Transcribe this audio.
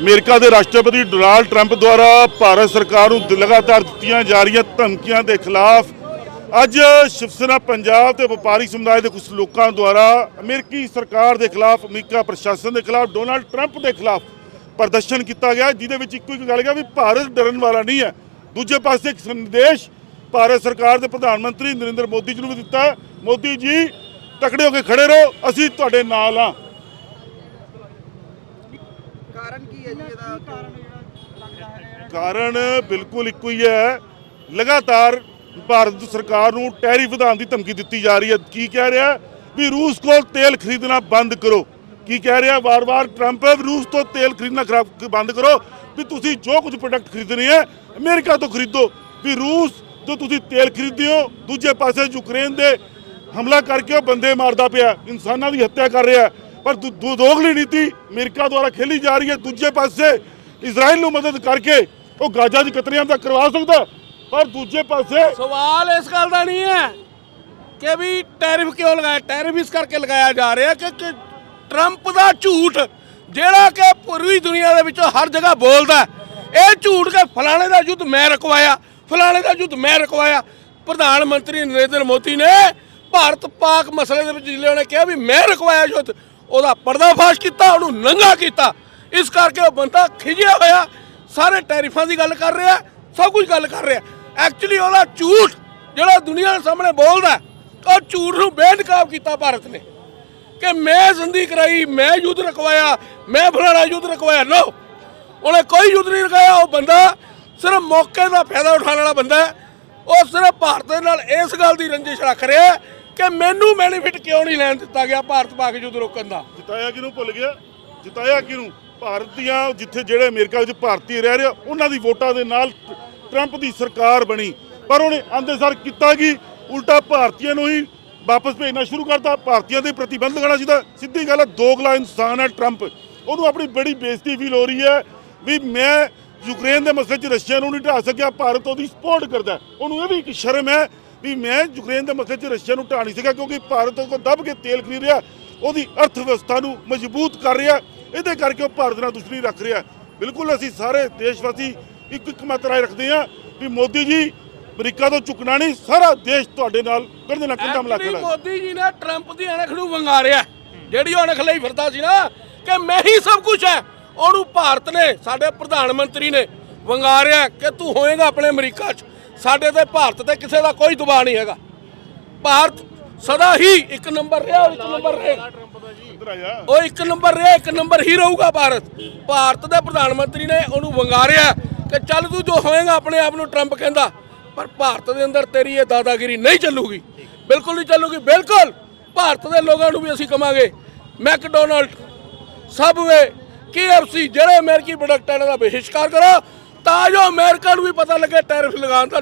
America ਦੇ ਰਾਸ਼ਟਰਪਤੀ Donald Trump ਦੁਆਰਾ ਭਾਰਤ ਸਰਕਾਰ ਨੂੰ ਲਗਾਤਾਰ ਦਿੱਤੀਆਂ ਜਾ ਰਹੀਆਂ ਧਮਕੀਆਂ ਦੇ ਖਿਲਾਫ ਅੱਜ ਸ਼ਿਵ ਸੈਨਾ ਪੰਜਾਬ ਤੇ ਵਪਾਰੀ ਸਮੁਦਾਇ ਦੇ ਕੁਝ ਲੋਕਾਂ ਦੁਆਰਾ ਅਮਰੀਕੀ ਸਰਕਾਰ ਦੇ ਖਿਲਾਫ, ਅਮਰੀਕਾ ਪ੍ਰਸ਼ਾਸਨ ਦੇ ਖਿਲਾਫ, ਡੋਨਾਲਡ ਟਰੰਪ ਦੇ ਖਿਲਾਫ ਪ੍ਰਦਰਸ਼ਨ ਕੀਤਾ ਗਿਆ, ਜਿਹਦੇ ਵਿੱਚ ਇੱਕੋ ਇੱਕ ਗੱਲ ਗਿਆ ਵੀ ਭਾਰਤ ਡਰਨ ਵਾਲਾ ਨਹੀਂ ਹੈ। ਦੂਜੇ ਪਾਸੇ ਇੱਕ ਸੰਦੇਸ਼ ਭਾਰਤ ਸਰਕਾਰ ਦੇ ਪ੍ਰਧਾਨ ਮੰਤਰੀ ਨਰਿੰਦਰ ਮੋਦੀ ਜੀ ਨੂੰ ਵੀ ਦਿੱਤਾ ਮੋਦੀ ਜੀ, ਤਕੜੇ ਹੋ ਕੇ ਖੜੇ ਰਹੋ, ਅਸੀਂ ਤੁਹਾਡੇ ਨਾਲ ਹਾਂ। ਕਾਰਨ ਕੀ ਹੈ ਜੀ ਇਹਦਾ ਕਾਰਨ ਬਿਲਕੁਲ ਇੱਕੋ ਹੀ ਹੈ। ਲਗਾਤਾਰ ਭਾਰਤ ਸਰਕਾਰ ਨੂੰ ਟੈਰਿਫ ਵਧਾਉਣ ਦੀ ਧਮਕੀ ਦਿੱਤੀ ਜਾ ਰਹੀ ਹੈ। ਕੀ ਕਹਿ ਰਿਹਾ? ਵੀ ਰੂਸ ਕੋਲ ਤੇਲ ਖਰੀਦਣਾ ਬੰਦ ਕਰੋ। ਕੀ ਕਹਿ ਰਿਹਾ? ਵਾਰ-ਵਾਰ ਟਰੰਪ ਰੂਸ ਤੋਂ ਤੇਲ ਖਰੀਦਣਾ ਖਰਾਬ ਬੰਦ ਕਰੋ। ਵੀ ਤੁਸੀਂ ਜੋ ਕੁਝ ਪ੍ਰੋਡਕਟ ਖਰੀਦਣੇ ਹੈ ਅਮਰੀਕਾ ਤੋਂ ਖਰੀਦੋ। ਵੀ ਰੂਸ ਤੋਂ ਤੁਸੀਂ ਤੇਲ ਖਰੀਦਦੇ ਹੋ ਦੂਜੇ ਪਾਸੇ ਯੂਕਰੇਨ ਦੇ ਹਮਲਾ ਕਰਕੇ ਉਹ ਬੰਦੇ ਮਾਰਦਾ ਪਿਆ। ਇਨਸਾਨਾਂ ਦੀ ਹੱਤਿਆ ਕਰ ਰਿਹਾ। ਪਰ ਦੋਗਲੀ ਨੀਤੀ ਅਮਰੀਕਾ ਦੁਆਰਾ ਖੇਲੀ ਜਾ ਰਹੀ ਹੈ। ਦੂਜੇ ਪਾਸੇ ਇਜ਼ਰਾਈਲ ਨੂੰ ਮਦਦ ਕਰਕੇ ਉਹ ਗਾਜ਼ਾ ਦੀ ਕਤਲੇਆਮ ਤਾਂ ਕਰਵਾ ਸਕਦਾ ਪਰ ਦੂਜੇ ਪਾਸੇ ਸਵਾਲ ਇਸ ਗੱਲ ਦਾ ਨਹੀਂ ਹੈ ਕਿ ਵੀ ਟੈਰਿਫ ਕਿਉਂ ਲਗਾਇਆ? ਟੈਰਿਫ ਇਸ ਕਰਕੇ ਲਗਾਇਆ ਜਾ ਰਿਹਾ ਕਿ ਟਰੰਪ ਦਾ ਝੂਠ, ਜਿਹੜਾ ਕਿ ਪੂਰੀ ਦੁਨੀਆ ਦੇ ਵਿੱਚੋਂ ਹਰ ਜਗ੍ਹਾ ਬੋਲਦਾ ਇਹ ਝੂਠ ਕੇ ਫਲਾਣੇ ਦਾ ਯੁੱਧ ਮੈਂ ਰਕਵਾਇਆ, ਫਲਾਣੇ ਦਾ ਯੁੱਧ ਮੈਂ ਰਕਵਾਇਆ। ਪ੍ਰਧਾਨ ਮੰਤਰੀ ਨਰਿੰਦਰ ਮੋਦੀ ਨੇ ਭਾਰਤ ਪਾਕ ਮਸਲੇ ਦੇ ਵਿੱਚ ਜਿਲੇ ਉਹਨੇ ਕਿਹਾ ਵੀ ਮੈਂ ਰਕਵਾਇਆ ਯੁੱਧ। ਉਹਦਾ ਪਰਦਾਫਾਸ਼ ਕੀਤਾ, ਉਹਨੂੰ ਨੰਗਾ ਕੀਤਾ। ਇਸ ਕਰਕੇ ਉਹ ਬੰਦਾ ਖਿਜਿਆ ਹੋਇਆ, ਸਾਰੇ ਟੈਰਿਫਾਂ ਦੀ ਗੱਲ ਕਰ ਰਿਹਾ, ਸਭ ਕੁਝ ਗੱਲ ਕਰ ਰਿਹਾ। ਐਕਚੁਅਲੀ ਉਹਦਾ ਝੂਠ ਜਿਹੜਾ ਦੁਨੀਆ ਦੇ ਸਾਹਮਣੇ ਬੋਲਦਾ ਉਹ ਝੂਠ ਨੂੰ ਬੇਨਕਾਬ ਕੀਤਾ ਭਾਰਤ ਨੇ। ਕਿ ਮੈਂ ਜ਼ਿੰਦਗੀ ਕਰਾਈ, ਮੈਂ ਯੁੱਧ ਰਕਵਾਇਆ, ਮੈਂ ਫਲਾਣਾ ਯੁੱਧ ਰਕਵਾਇਆ ਨੋ ਉਹਨੇ ਕੋਈ ਯੁੱਧ ਨਹੀਂ ਰਕਾਇਆ, ਉਹ ਬੰਦਾ ਸਿਰਫ ਮੌਕੇ ਦਾ ਫਾਇਦਾ ਉਠਾਉਣ ਵਾਲਾ ਬੰਦਾ ਉਹ ਸਿਰਫ ਭਾਰਤ ਦੇ ਨਾਲ ਇਸ ਗੱਲ ਦੀ ਰੰਜਿਸ਼ ਰੱਖ ਰਿਹਾ ਕਿ ਮੈਨੂੰ ਬੈਨੀਫਿਟ ਕਿਉਂ ਨਹੀਂ ਲੈਣ ਦਿੱਤਾ ਗਿਆ ਭਾਰਤ ਪਾਕ ਯੁੱਧ ਰੋਕਣ ਦਾ? ਜਿਤਾਇਆ ਕਿਹਨੂੰ ਭੁੱਲ ਗਿਆ? ਜਿਤਾਇਆ ਕਿਹਨੂੰ? ਭਾਰਤ ਦੀਆਂ ਜਿੱਥੇ ਜਿਹੜੇ ਅਮਰੀਕਾ ਵਿੱਚ ਭਾਰਤੀ ਰਹਿ ਰਹੇ ਉਹਨਾਂ ਦੀ ਵੋਟਾਂ ਦੇ ਨਾਲ ਟਰੰਪ ਦੀ ਸਰਕਾਰ ਬਣੀ। ਪਰ ਉਹਨੇ ਆਂਦੇ ਸਰ ਕੀਤਾ ਕੀ? ਉਲਟਾ ਭਾਰਤੀਆਂ ਨੂੰ ਹੀ ਵਾਪਸ ਭੇਜਣਾ ਸ਼ੁਰੂ ਕਰਤਾ। ਭਾਰਤੀਆਂ ਦੇ ਪ੍ਰਤੀਬੰਧ ਲਗਾਉਣਾ ਚਾਹੀਦਾ ਸਿੱਧੀ ਗੱਲ ਹੈ ਦੋਗਲਾ ਇਨਸਾਨ ਹੈ ਟਰੰਪ। ਉਹਨੂੰ ਆਪਣੀ ਬੜੀ ਬੇਇੱਜ਼ਤੀ ਫੀਲ ਹੋ ਰਹੀ ਹੈ ਵੀ ਮੈਂ ਯੂਕਰੇਨ ਦੇ ਮਸਲੇ 'ਚ ਰਸ਼ੀਆ ਨੂੰ ਨਹੀਂ ਢਾ ਸਕਿਆ, ਭਾਰਤ ਉਹਦੀ ਸਪੋਰਟ ਕਰਦਾ ਉਹਨੂੰ ਇਹ ਵੀ ਇੱਕ ਸ਼ਰਮ ਹੈ ਵੀ ਮੈਂ ਯੂਕਰੇਨ ਦੇ ਮਸਲੇ 'ਚ ਰਸ਼ੀਆ ਨੂੰ ਢਾ ਨਹੀਂ ਸਕਿਆ ਕਿਉਂਕਿ ਭਾਰਤ ਉਹ ਦੱਬ ਕੇ ਤੇਲ ਖਰੀਦ ਰਿਹਾ ਉਹਦੀ ਅਰਥ ਵਿਵਸਥਾ ਨੂੰ ਮਜ਼ਬੂਤ ਕਰ ਰਿਹਾ ਇਹਦੇ ਕਰਕੇ ਉਹ ਭਾਰਤ ਨਾਲ ਦੁਸ਼ਮਣੀ ਰੱਖ ਰਿਹਾ। ਬਿਲਕੁਲ ਅਸੀਂ ਸਾਰੇ ਦੇਸ਼ਵਾਸੀ ਇੱਕ ਇੱਕ ਮਤ ਰਾਏ ਰੱਖਦੇ ਹਾਂ ਵੀ ਮੋਦੀ ਜੀ ਅਮਰੀਕਾ ਤੋਂ ਚੁੱਕਣਾ ਨਹੀਂ ਸਾਰਾ ਦੇਸ਼ ਤੁਹਾਡੇ ਨਾਲ ਕੰਧੇ ਨਾਲ ਕੰਧਾ ਮਿਲਾ ਕੇ। ਮੋਦੀ ਜੀ ਨੇ ਟਰੰਪ ਦੀ ਅਣਖ ਨੂੰ ਵੰਗਾਰਿਆ ਜਿਹੜੀ ਅਣਖ ਲਈ ਫਿਰਦਾ ਸੀ ਨਾ ਕਿ ਮੈਂ ਹੀ ਸਭ ਕੁਝ ਹੈ ਉਹਨੂੰ ਭਾਰਤ ਨੇ ਸਾਡੇ ਪ੍ਰਧਾਨ ਮੰਤਰੀ ਨੇ ਵੰਗਾਰਿਆ ਕਿ ਤੂੰ ਹੋਏਗਾ ਆਪਣੇ ਅਮਰੀਕਾ 'ਚ। ਸਾਡੇ ਤੇ ਭਾਰਤ ਤੇ ਕਿਸੇ ਦਾ ਕੋਈ ਦਬਾਅ ਨਹੀਂ ਹੈਗਾ। ਭਾਰਤ ਸਦਾ ਹੀ ਇੱਕ ਨੰਬਰ ਰਿਹਾ ਔਰ ਇੱਕ ਨੰਬਰ ਰਹੇਗਾ ਉਹ ਇੱਕ ਨੰਬਰ ਰਿਹਾ, ਇੱਕ ਨੰਬਰ ਹੀ ਰਹੂਗਾ ਭਾਰਤ। ਭਾਰਤ ਦੇ ਪ੍ਰਧਾਨ ਮੰਤਰੀ ਨੇ ਉਹਨੂੰ ਵੰਗਾਰਿਆ ਕਿ ਚੱਲ ਤੂੰ ਜੋ ਹੋਏਗਾ ਆਪਣੇ ਆਪ ਨੂੰ ਟਰੰਪ ਕਹਿੰਦਾ, ਪਰ ਭਾਰਤ ਦੇ ਅੰਦਰ ਤੇਰੀ ਇਹ ਦਾਦਾਗਿਰੀ ਨਹੀਂ ਚੱਲੂਗੀ। ਬਿਲਕੁਲ ਨਹੀਂ ਚੱਲੂਗੀ, ਬਿਲਕੁਲ। ਭਾਰਤ ਦੇ ਲੋਕਾਂ ਨੂੰ ਵੀ ਅਸੀਂ ਕਵਾਂਗੇ ਮੈਕਡੋਨਲਡ ਸਬਵੇ KFC ਜਿਹੜੇ ਅਮਰੀਕੀ ਪ੍ਰੋਡਕਟ ਇਹਨਾਂ ਦਾ ਬਹਿਸ਼ਕਾਰ ਕਰੋ, ਤਾਂ ਜੋ ਅਮਰੀਕਾ ਨੂੰ ਵੀ ਪਤਾ ਲੱਗੇ ਟੈਰਿਫ ਲਗਾਉਣ ਦਾ